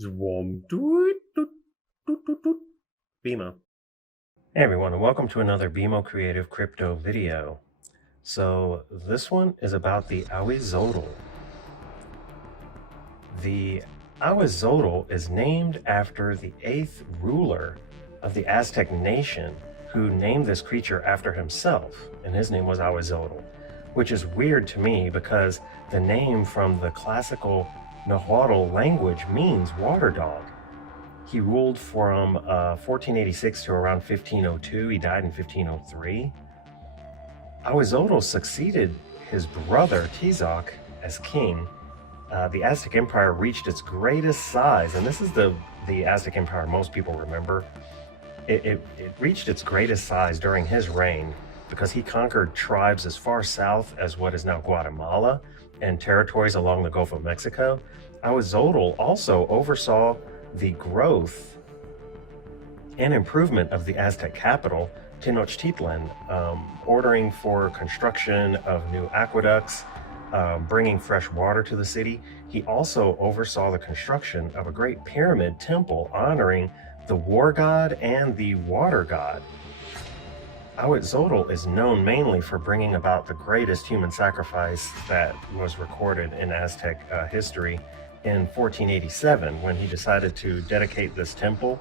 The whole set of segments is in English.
Zwom. Doot, doot, doot, doot, doot. BMO. Hey everyone, and welcome to another BMO Creative crypto video. So this one is about the AHUIZOTL. The AHUIZOTL is named after the 8th ruler of the Aztec nation, who named this creature after himself, and his name was AHUIZOTL, which is weird to me because the name from the classical Nahuatl language means water dog. He ruled from 1486 to around 1502. He died in 1503. AHUIZOTL succeeded his brother Tizoc as king. The Aztec Empire reached its greatest size, and this is the Aztec Empire most people remember. It reached its greatest size during his reign because he conquered tribes as far south as what is now Guatemala and territories along the Gulf of Mexico. AHUIZOTL also oversaw the growth and improvement of the Aztec capital, Tenochtitlan, ordering for construction of new aqueducts, bringing fresh water to the city. He also oversaw the construction of a great pyramid temple honoring the war god and the water god. AHUIZOTL is known mainly for bringing about the greatest human sacrifice that was recorded in Aztec history in 1487, when he decided to dedicate this temple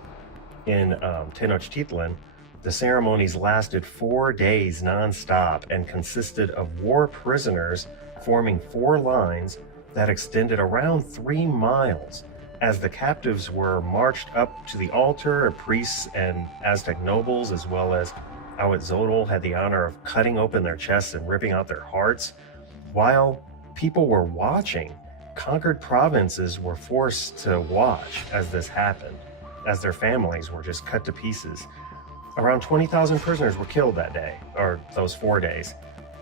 in Tenochtitlan. The ceremonies lasted 4 days non-stop and consisted of war prisoners forming 4 lines that extended around 3 miles. As the captives were marched up to the altar, priests and Aztec nobles, as well as AHUIZOTL, had the honor of cutting open their chests and ripping out their hearts. While people were watching, conquered provinces were forced to watch as this happened, as their families were just cut to pieces. Around 20,000 prisoners were killed that day, or those 4 days.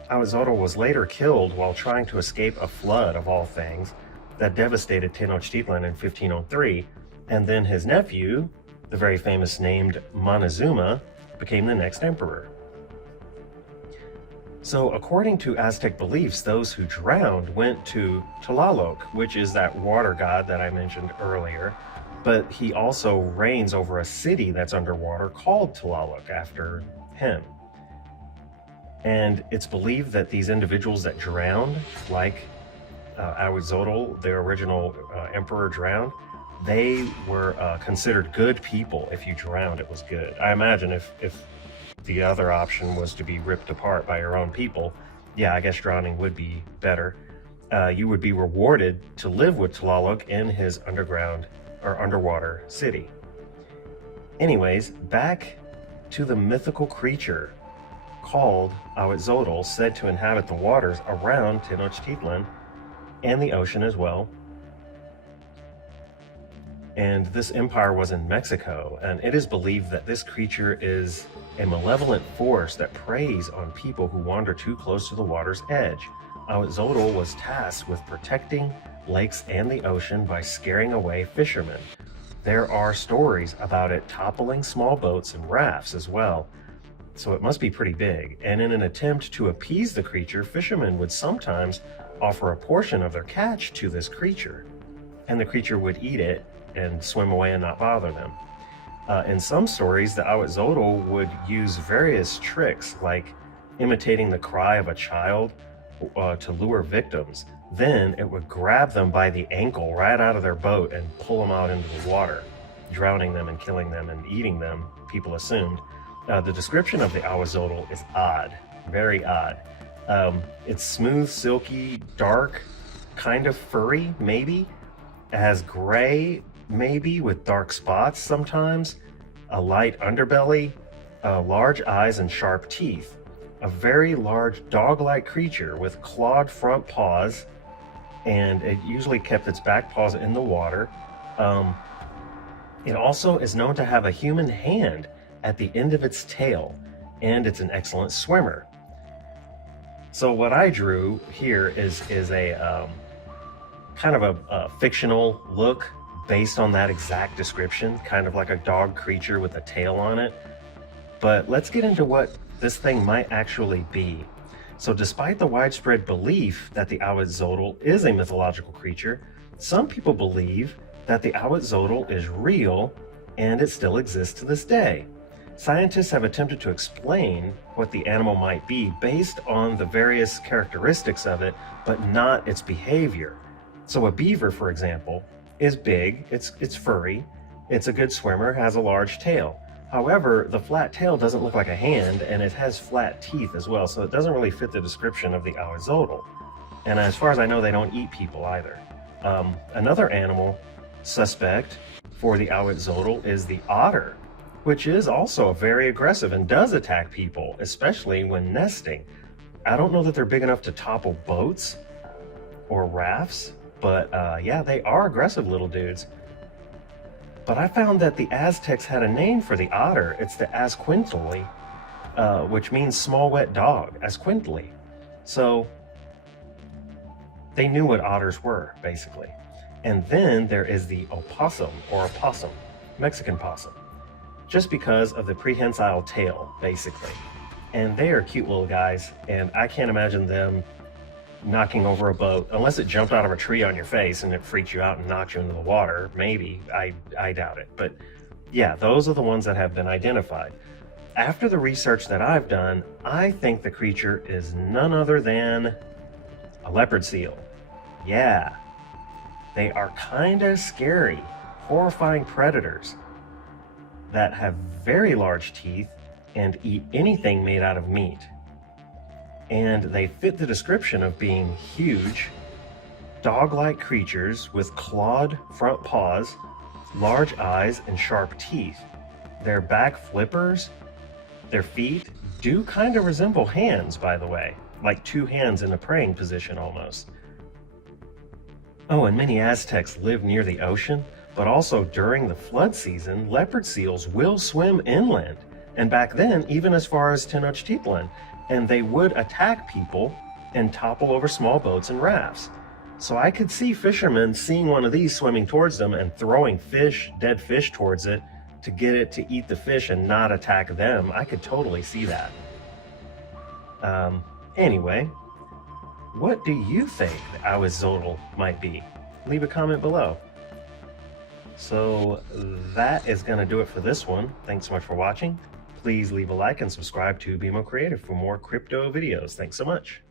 AHUIZOTL was later killed while trying to escape a flood, of all things, that devastated Tenochtitlan in 1503, and then his nephew, the very famous named Montezuma, became the next emperor. So according to Aztec beliefs, those who drowned went to Tlaloc, which is that water god that I mentioned earlier, but he also reigns over a city that's underwater called Tlaloc after him. And it's believed that these individuals that drowned, like AHUIZOTL, their original emperor, drowned, they were considered good people. If you drowned, it was good. I imagine if the other option was to be ripped apart by your own people, yeah, I guess drowning would be better. You would be rewarded to live with Tlaloc in his underground or underwater city. Anyways, back to the mythical creature called AHUIZOTL, said to inhabit the waters around Tenochtitlan and the ocean as well. And this empire was in Mexico, and it is believed that this creature is a malevolent force that preys on people who wander too close to the water's edge. AHUIZOTL was tasked with protecting lakes and the ocean by scaring away fishermen. There are stories about it toppling small boats and rafts as well, so it must be pretty big. And in an attempt to appease the creature, fishermen would sometimes offer a portion of their catch to this creature, and the creature would eat it and swim away and not bother them. In some stories, the AHUIZOTL would use various tricks, like imitating the cry of a child to lure victims. Then it would grab them by the ankle right out of their boat and pull them out into the water, drowning them and killing them and eating them, people assumed. The description of the AHUIZOTL is odd, very odd. It's smooth, silky, dark, kind of furry, maybe. It has gray, maybe, with dark spots sometimes, a light underbelly, large eyes and sharp teeth, a very large dog-like creature with clawed front paws, and it usually kept its back paws in the water. It also is known to have a human hand at the end of its tail, and it's an excellent swimmer. So what I drew here is a kind of a fictional look based on that exact description, kind of like a dog creature with a tail on it. But let's get into what this thing might actually be. So despite the widespread belief that the AHUIZOTL is a mythological creature, some people believe that the AHUIZOTL is real and it still exists to this day. Scientists have attempted to explain what the animal might be based on the various characteristics of it, but not its behavior. So a beaver, for example, is big, it's furry, it's a good swimmer, has a large tail. However, the flat tail doesn't look like a hand, and it has flat teeth as well, so it doesn't really fit the description of the AHUIZOTL. And as far as I know, they don't eat people either. Another animal suspect for the AHUIZOTL is the otter, which is also very aggressive and does attack people, especially when nesting. I don't know that they're big enough to topple boats or rafts, but yeah, they are aggressive little dudes. But I found that the Aztecs had a name for the otter. It's the Aztquintli, which means small wet dog, Aztquintli. So they knew what otters were, basically. And then there is the opossum, or opossum, Mexican possum, just because of the prehensile tail, basically. And they are cute little guys, and I can't imagine them knocking over a boat, unless it jumped out of a tree on your face and it freaked you out and knocked you into the water. Maybe, I doubt it. But yeah, those are the ones that have been identified. After the research that I've done, I think the creature is none other than a leopard seal. Yeah, they are kind of scary, horrifying predators that have very large teeth and eat anything made out of meat. And they fit the description of being huge, dog-like creatures with clawed front paws, large eyes, and sharp teeth. Their back flippers, their feet, do kind of resemble hands, by the way, like two hands in a praying position almost. Oh, and many Aztecs live near the ocean, but also during the flood season, leopard seals will swim inland, and back then, even as far as Tenochtitlan, and they would attack people and topple over small boats and rafts. So I could see fishermen seeing one of these swimming towards them and throwing fish, dead fish towards it to get it to eat the fish and not attack them. I could totally see that. Anyway, what do you think the AHUIZOTL might be? Leave a comment below. So that is going to do it for this one. Thanks so much for watching. Please leave a like and subscribe to BMO Creative for more crypto videos. Thanks so much.